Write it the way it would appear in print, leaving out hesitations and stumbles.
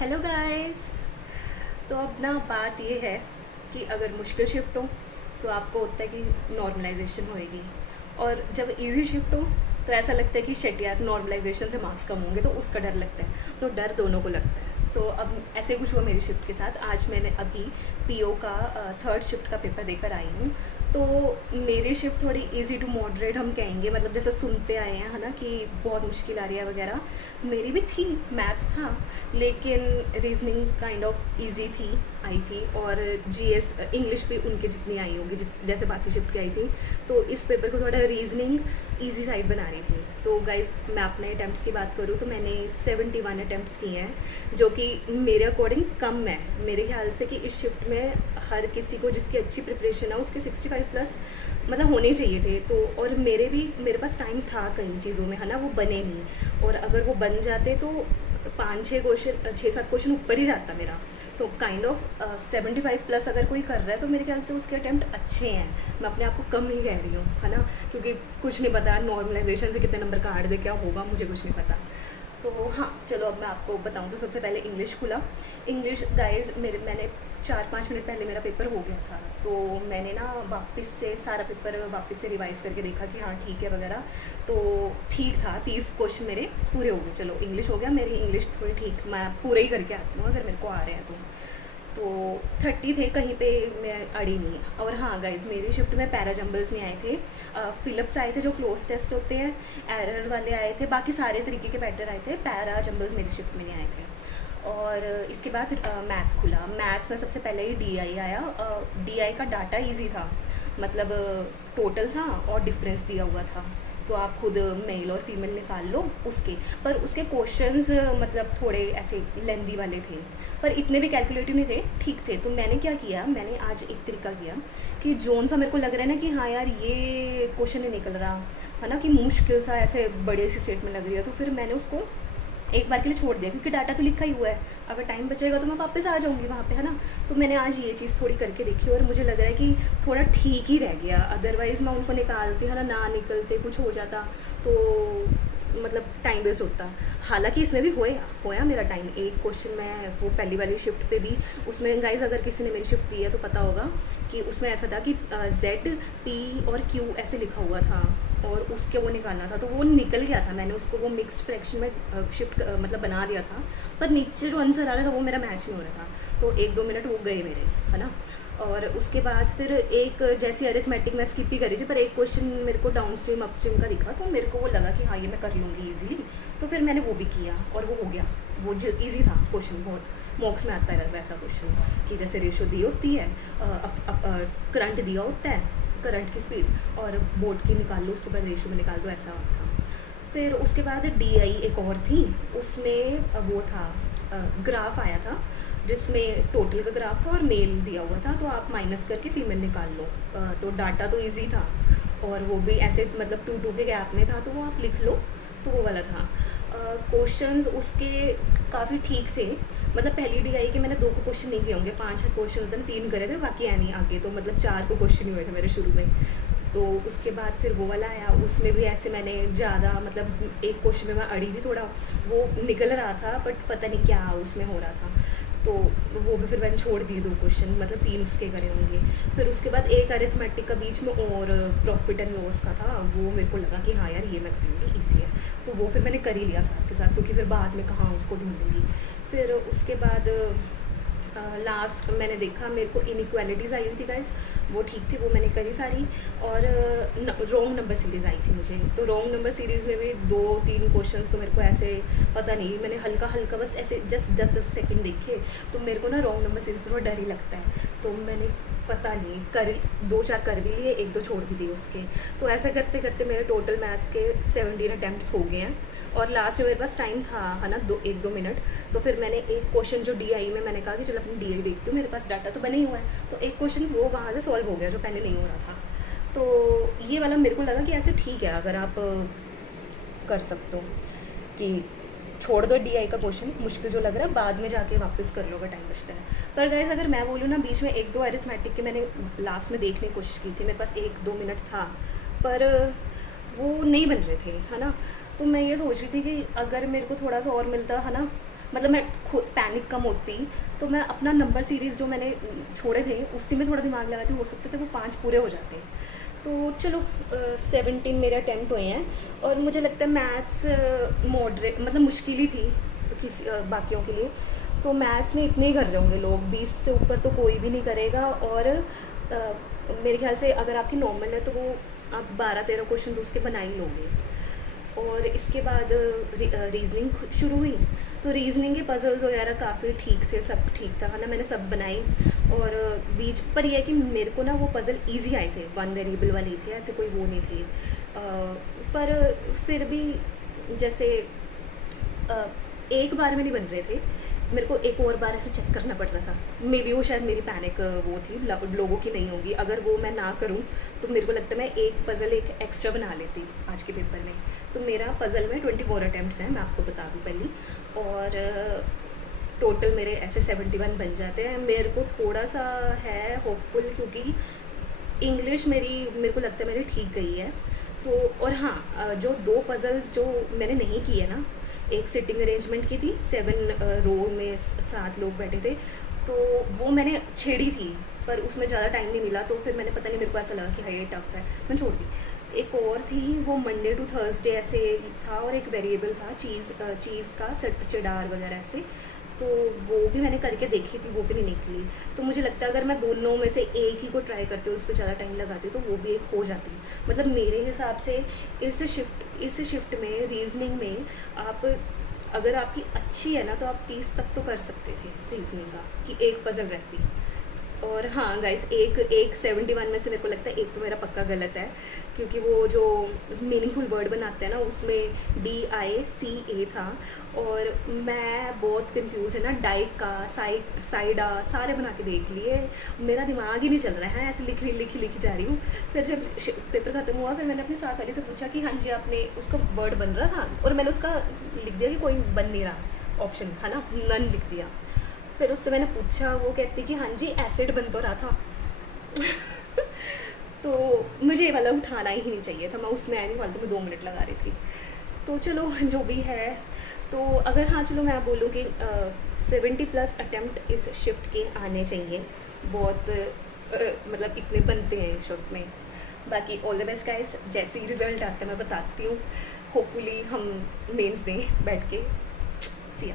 Hello guys. तो अब ना बात ये है कि अगर मुश्किल शिफ्ट हो तो आपको होता है कि नॉर्मलाइजेशन होएगी, और जब इजी शिफ्ट हो तो ऐसा लगता है कि शिट यार नॉर्मलाइजेशन से मार्क्स कम होंगे, तो उसका डर लगता है। तो डर दोनों को लगता है। तो अब ऐसे कुछ हुआ मेरी शिफ्ट के साथ। आज मैंने अभी पीओ का थर्ड शिफ्ट का पेपर देकर आई हूँ। तो मेरी शिफ्ट थोड़ी इजी टू मॉडरेट हम कहेंगे, मतलब जैसे सुनते आए हैं है ना कि बहुत मुश्किल आ रही है वगैरह। मेरी भी थी, मैथ्स था, लेकिन रीजनिंग काइंड ऑफ इजी थी, आई थी। और जीएस इंग्लिश भी उनके जितनी आई होगी जैसे बाकी शिफ्ट की आई थी। तो इस पेपर को थोड़ा रीजनिंग इजी साइड बना रही थी। तो गाइज मैं अपने अटैम्प्ट्स की बात करूँ तो मैंने 71 अटैम्प्ट्स किए हैं, जो कि मेरे अकॉर्डिंग कम है। मेरे ख्याल से कि इस शिफ्ट में हर किसी को जिसकी अच्छी प्रिपरेशन है उसके 65 प्लस मतलब होने चाहिए थे। तो और मेरे पास टाइम था कई चीज़ों में, है ना, वो बने नहीं। और अगर वो बन जाते तो 6-7 क्वेश्चन ऊपर ही जाता मेरा। तो काइंड ऑफ 75 प्लस अगर कोई कर रहा है तो मेरे ख्याल से उसके अटैम्प्ट अच्छे हैं। मैं अपने आप को कम ही कह रही हूँ, है ना, क्योंकि कुछ नहीं पता नॉर्मलाइजेशन से कितने नंबर काट दे, क्या होगा मुझे कुछ नहीं पता। तो हाँ चलो, अब मैं आपको बताऊँ तो सबसे पहले इंग्लिश खुला। इंग्लिश गाइज मैंने 4-5 मिनट पहले मेरा पेपर हो गया था। तो मैंने ना वापस से सारा पेपर वापस से रिवाइज़ करके देखा कि हाँ ठीक है वगैरह। तो ठीक था, 30 क्वेश्चन मेरे पूरे हो गए। चलो इंग्लिश हो गया, मेरी इंग्लिश थोड़ी ठीक, मैं पूरे ही करके आती हूँ अगर मेरे को आ रहे हैं तो 30 थे, कहीं पे मैं अड़ी नहीं। और हाँ गाइज, मेरी शिफ्ट में पैरा जंबल्स नहीं आए थे। फिलिप्स आए थे जो क्लोज टेस्ट होते हैं, एरर वाले आए थे, बाकी सारे तरीके के पैटर्न आए थे। पैरा जंबल्स मेरी शिफ्ट में नहीं आए थे। और इसके बाद मैथ्स खुला। मैथ्स में सबसे पहले ही डीआई आया। डीआई का डाटा इजी था, मतलब टोटल था और डिफरेंस दिया हुआ था। तो आप खुद मेल और फीमेल निकाल लो उसके। पर उसके क्वेश्चंस मतलब थोड़े ऐसे लेंदी वाले थे, पर इतने भी कैलकुलेटिव नहीं थे, ठीक थे। तो मैंने क्या किया, मैंने आज एक तरीका किया कि जोन सा मेरे को लग रहा है ना कि हाँ यार ये क्वेश्चन नहीं निकल रहा है ना, कि मुश्किल सा ऐसे बड़े सी स्टेट में लग रही है, तो फिर मैंने उसको एक बार के लिए छोड़ दिया, क्योंकि डाटा तो लिखा ही हुआ है। अगर टाइम बचेगा तो मैं वापस आ जाऊँगी वहाँ पे, है ना। तो मैंने आज ये चीज़ थोड़ी करके देखी और मुझे लग रहा है कि थोड़ा ठीक ही रह गया। अदरवाइज़ मैं उनको निकालती, है ना निकलते कुछ हो जाता तो मतलब टाइम वेस्ट होता। हालांकि इसमें भी होया मेरा टाइम। एक क्वेश्चन में वो पहली वाली शिफ्ट पे भी, उसमें गाइज अगर किसी ने मेरी शिफ्ट दी है तो पता होगा कि उसमें ऐसा था कि जेड पी और क्यू ऐसे लिखा हुआ था, और उसके वो निकालना था। तो वो निकल गया था, मैंने उसको वो मिक्स्ड फ्रैक्शन में शिफ्ट मतलब बना दिया था, पर नीचे जो आंसर आ रहा था वो मेरा मैच नहीं हो रहा था। तो 1-2 मिनट वो गए मेरे, है ना। और उसके बाद फिर एक जैसी अरिथमेटिक मैं स्किप ही करी थी, पर एक क्वेश्चन मेरे को डाउन स्ट्रीम अप स्ट्रीम का दिखा, तो मेरे को वो लगा कि हाँ ये मैं कर लूँगी ईजिली। तो फिर मैंने वो भी किया और वो हो गया। वो जो ईजी था क्वेश्चन, बहुत मॉक्स में आता है वैसा क्वेश्चन, कि जैसे रेशो दी होती है, करंट दिया होता है, करंट की स्पीड और बोर्ड की निकाल लो, उसके बाद रेशो में निकाल दो, ऐसा था। फिर उसके बाद डीआई एक और थी, उसमें वो था ग्राफ आया था, जिसमें टोटल का ग्राफ था और मेल दिया हुआ था, तो आप माइनस करके फीमेल निकाल लो। तो डाटा तो इजी था, और वो भी ऐसे मतलब 2-2 के गैप में था, तो वो आप लिख लो। तो वो वाला था। क्वेश्चंस उसके काफ़ी ठीक थे। मतलब पहली डीआई के मैंने 2 को क्वेश्चन नहीं किए होंगे, 5 क्वेश्चन होते हैं, 3 करे थे, बाकी है नहीं आगे, तो मतलब 4 को क्वेश्चन ही हुए थे मेरे शुरू में। तो उसके बाद फिर वो वाला आया, उसमें भी ऐसे मैंने ज़्यादा मतलब एक क्वेश्चन में मैं अड़ी थी थोड़ा, वो निकल रहा था बट पता नहीं क्या उसमें हो रहा था। तो वो भी फिर मैंने छोड़ दिए 2 क्वेश्चन, मतलब 3 उसके करे होंगे। फिर उसके बाद एक अरिथमेटिक का बीच में और प्रॉफिट एंड लॉस का था, वो मेरे को लगा कि हाँ यार ये मैं करूँगी, ईजी है। तो वो फिर मैंने कर ही लिया साथ के साथ, क्योंकि फिर बाद में कहाँ उसको ढूंढूंगी। फिर उसके बाद लास्ट मैंने देखा, मेरे को इनइक्वालिटीज़ आई हुई थी गाइस, वो ठीक थी, वो मैंने करी सारी। और रॉन्ग नंबर सीरीज़ आई थी मुझे, तो रॉन्ग नंबर सीरीज़ में भी 2-3 क्वेश्चंस तो मेरे को ऐसे पता नहीं, मैंने हल्का हल्का बस ऐसे जस्ट 10-10 सेकंड देखे। तो मेरे को ना रॉन्ग नंबर सीरीज़ थोड़ा डर ही लगता है, तो मैंने पता नहीं कर 2-4 कर भी लिए, 1-2 छोड़ भी दिए उसके। तो ऐसा करते करते मेरे टोटल मैथ्स के 17 अटैम्प्ट्स हो गए हैं। और लास्ट में मेरे पास टाइम था, है ना, 1-2 मिनट। तो फिर मैंने एक क्वेश्चन जो डीआई में मैंने कहा कि चलो अपनी डीआई देखती हूँ, मेरे पास डाटा तो बना ही हुआ है, तो एक क्वेश्चन वो वहाँ से सॉल्व हो गया जो पहले नहीं हो रहा था। तो ये वाला मेरे को लगा कि ऐसे ठीक है, अगर आप कर सकते हो कि छोड़ दो डीआई का क्वेश्चन, मुश्किल जो लग रहा है बाद में जाके वापस कर लो अगर टाइम बचता है। पर गाइस अगर मैं बोलूँ ना, बीच में 1-2 अरिथमेटिक के मैंने लास्ट में देखने की कोशिश की थी, मेरे पास 1-2 मिनट था, पर वो नहीं बन रहे थे, है ना। तो मैं ये सोच रही थी कि अगर मेरे को थोड़ा सा और मिलता, है ना, मतलब मैं खुद पैनिक कम होती तो मैं अपना नंबर सीरीज़ जो मैंने छोड़े थे उसी में थोड़ा दिमाग लगाती, हो सकते थे वो 5 पूरे हो जाते। तो चलो 17 मेरे अटैम्प्ट हुए हैं और मुझे लगता है मैथ्स मॉडरेट मतलब मुश्किल ही थी किसी बाकियों के लिए। तो मैथ्स में इतने ही कर रहे होंगे लोग, 20 से ऊपर तो कोई भी नहीं करेगा। और मेरे ख्याल से अगर आपकी नॉर्मल है तो वो आप 12-13 क्वेश्चन तो उसके बना ही लोगे। और इसके बाद रीजनिंग शुरू हुई, तो रीजनिंग के पजल्स वगैरह काफ़ी ठीक थे, सब ठीक था, है ना, मैंने सब बनाई। और बीच पर यह है कि मेरे को ना वो पज़ल इजी आए थे, 1 वेरिएबल वाले थे, ऐसे कोई वो नहीं थे। पर फिर भी जैसे एक बार में नहीं बन रहे थे, मेरे को एक और बार ऐसे चेक करना पड़ रहा था। मे बी वो शायद मेरी पैनिक वो थी, लोगों की नहीं होगी। अगर वो मैं ना करूँ तो मेरे को लगता है मैं एक पज़ल एक एक्स्ट्रा बना लेती आज के पेपर में। तो मेरा पज़ल में 24 अटैम्प्ट्स हैं, मैं आपको बता दूँ पहले। और टोटल मेरे ऐसे 71 बन जाते हैं। मेरे को थोड़ा सा है होपफुल, क्योंकि इंग्लिश मेरे को लगता है मेरी ठीक गई है। तो और हाँ, जो 2 पज़ल्स जो मैंने नहीं किए ना, एक सिटिंग अरेंजमेंट की थी, 7 रो में 7 लोग बैठे थे, तो वो मैंने छेड़ी थी पर उसमें ज़्यादा टाइम नहीं मिला। तो फिर मैंने पता नहीं, मेरे को ऐसा लगा कि हाँ ये टफ है, मैंने छोड़ दी। एक और थी वो मंडे टू थर्सडे ऐसे था, और एक वेरिएबल था चीज़ का चेडार वगैरह ऐसे, तो वो भी मैंने करके देखी थी, वो भी नहीं निकली। तो मुझे लगता है अगर मैं दोनों में से एक ही को ट्राई करती हूँ, उस पर ज़्यादा टाइम लगाती हूँ, तो वो भी एक हो जाती। मतलब मेरे हिसाब से इस शिफ्ट में रीजनिंग में आप, अगर आपकी अच्छी है ना, तो आप 30 तक तो कर सकते थे रीजनिंग का, कि एक पजल रहती। और हाँ गाइस, एक 71 में से मेरे को लगता है एक तो मेरा पक्का गलत है, क्योंकि वो जो मीनिंगफुल वर्ड बनाते हैं ना, उसमें DICA था, और मैं बहुत कंफ्यूज है ना, डाइका साइडा सारे बना के देख लिए, मेरा दिमाग ही नहीं चल रहा है, ऐसे लिखी जा रही हूँ। फिर जब पेपर ख़त्म हुआ, फिर मैंने अपने साथ वाले से पूछा कि हाँ जी आपने उसका वर्ड बन रहा था, और मैंने उसका लिख दिया कि कोई बन नहीं रहा ऑप्शन, है ना, नन लिख दिया। फिर उससे मैंने पूछा, वो कहती कि हाँ जी एसिड बन तो रहा था। तो मुझे ये वाला उठाना ही नहीं चाहिए था, मैं उसमें आई नहीं, फालतू में 2 मिनट लगा रही थी। तो चलो जो भी है। तो अगर हाँ चलो मैं बोलूँ कि 70+ अटैम्प्ट इस शिफ्ट के आने चाहिए, बहुत मतलब इतने बनते हैं इस शिफ्ट में। बाकी ऑल द बेस्ट गाइस, जैसे ही रिज़ल्ट आता है मैं बताती हूँ। होपफुली हम मेंस दें बैठ के। सी या।